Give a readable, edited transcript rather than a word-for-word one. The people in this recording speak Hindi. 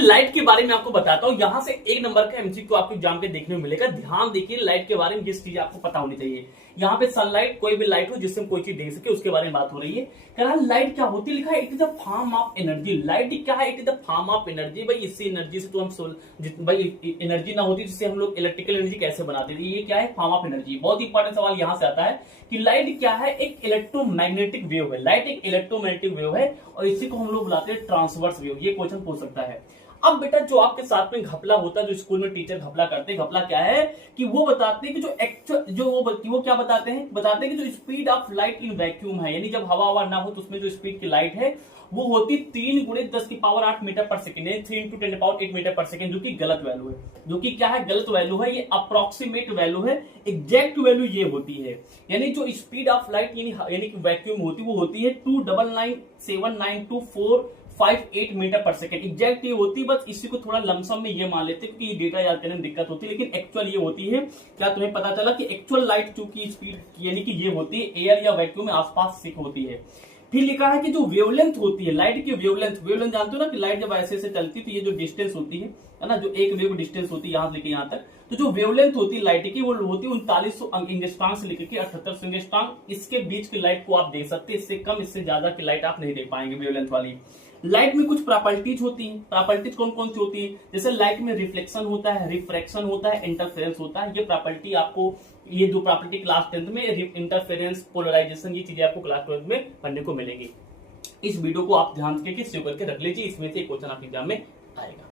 देखिए लाइट के बारे में आपको बताता हूं, यहां से एक नंबर का एमसीक्यू आपको एग्जाम पे देखने को मिलेगा। ध्यान देखिए लाइट के बारे में जिस चीज आपको पता होनी चाहिए। यहाँ पे सनलाइट कोई भी लाइट हो जिससे हम कोई चीज देख सके उसके बारे में बात हो रही है। कह रहा लाइट क्या होती है, लिखा है it is the form of energy. Light क्या है, it is the form of energy. भाई इससे एनर्जी से तो हम भाई एनर्जी ना होती जिससे हम लोग इलेक्ट्रिकल एनर्जी कैसे बनाते थे। ये क्या है, फॉर्म ऑफ एनर्जी। बहुत इंपॉर्टेंट सवाल यहां से आता है कि लाइट क्या है, एक इलेक्ट्रोमैग्नेटिक वेव है। लाइट एक इलेक्ट्रोमैग्नेटिक वेव है और इसी को हम लोग बुलाते हैं ट्रांसवर्स वेव। ये क्वेश्चन पूछ सकता है। अब बेटा जो आपके साथ में घपला होता है, जो स्कूल में टीचर घपला करते हैं, घपला क्या है कि वो बताते हैं कि जो एक्चुअल जो वो क्या बताते हैं कि जो speed of light in vacuum है, यानी जब हवा हवा ना हो तो उसमें जो स्पीड की लाइट है वो होती 3 गुणे 10 की पावर 8 मीटर पर सेकेंड, यानी 3 इंटू 10 पावर 8 मीटर पर सेकेंड, जो कि गलत वैल्यू है। जो कि क्या है, गलत वैल्यू है। ये अप्रोक्सीमेट वैल्यू है, एग्जैक्ट वैल्यू ये होती है। यानी जो स्पीड ऑफ लाइट यानी कि वैक्यूम होती वो होती है 299792458 मीटर पर सेकेंड। एग्जैक्ट ये होती है, बस इसी को थोड़ा लमसम में ये मान लेते हैं क्योंकि ये डेटा याद करने में दिक्कत होती है, लेकिन एक्चुअल ये होती है। क्या तुम्हें पता चला कि एक्चुअल लाइट चूंकि स्पीड यानी कि ये होती है एयर या वैक्यूम में आसपास सिक होती है। फिर लिखा है कि जो वेवलेंथ होती है लाइट की, वेवलेंथ जानते हो ना कि लाइट जब ऐसे चलती है तो ये जो डिस्टेंस होती है ना, जो एक वेव डिस्टेंस होती है यहां से लेके यहां तक, तो जो वेवलेंथ होती है लाइट की वो होती है 3900 एंगस्ट्रॉम से लेकर के 7800 एंगस्ट्रॉम। इसके बीच की लाइट को आप देख सकते हैं, इससे कम इससे ज्यादा की लाइट आप नहीं देख पाएंगे वेवलेंथ वाली। लाइट में कुछ प्रॉपर्टीज होती हैं। प्रॉपर्टीज कौन कौन सी होती है, जैसे लाइट में रिफ्लेक्शन होता है, रिफ्रैक्शन होता है, इंटरफेरेंस होता है। ये प्रॉपर्टी आपको, ये दो प्रॉपर्टी क्लास 10th में, इंटरफेरेंस, पोलराइजेशन, ये चीजें आपको क्लास 12th में पढ़ने को मिलेंगी। इस वीडियो को आप ध्यान से सेव करके रख लीजिए, इसमें से क्वेश्चन आपके एग्जाम में आएगा।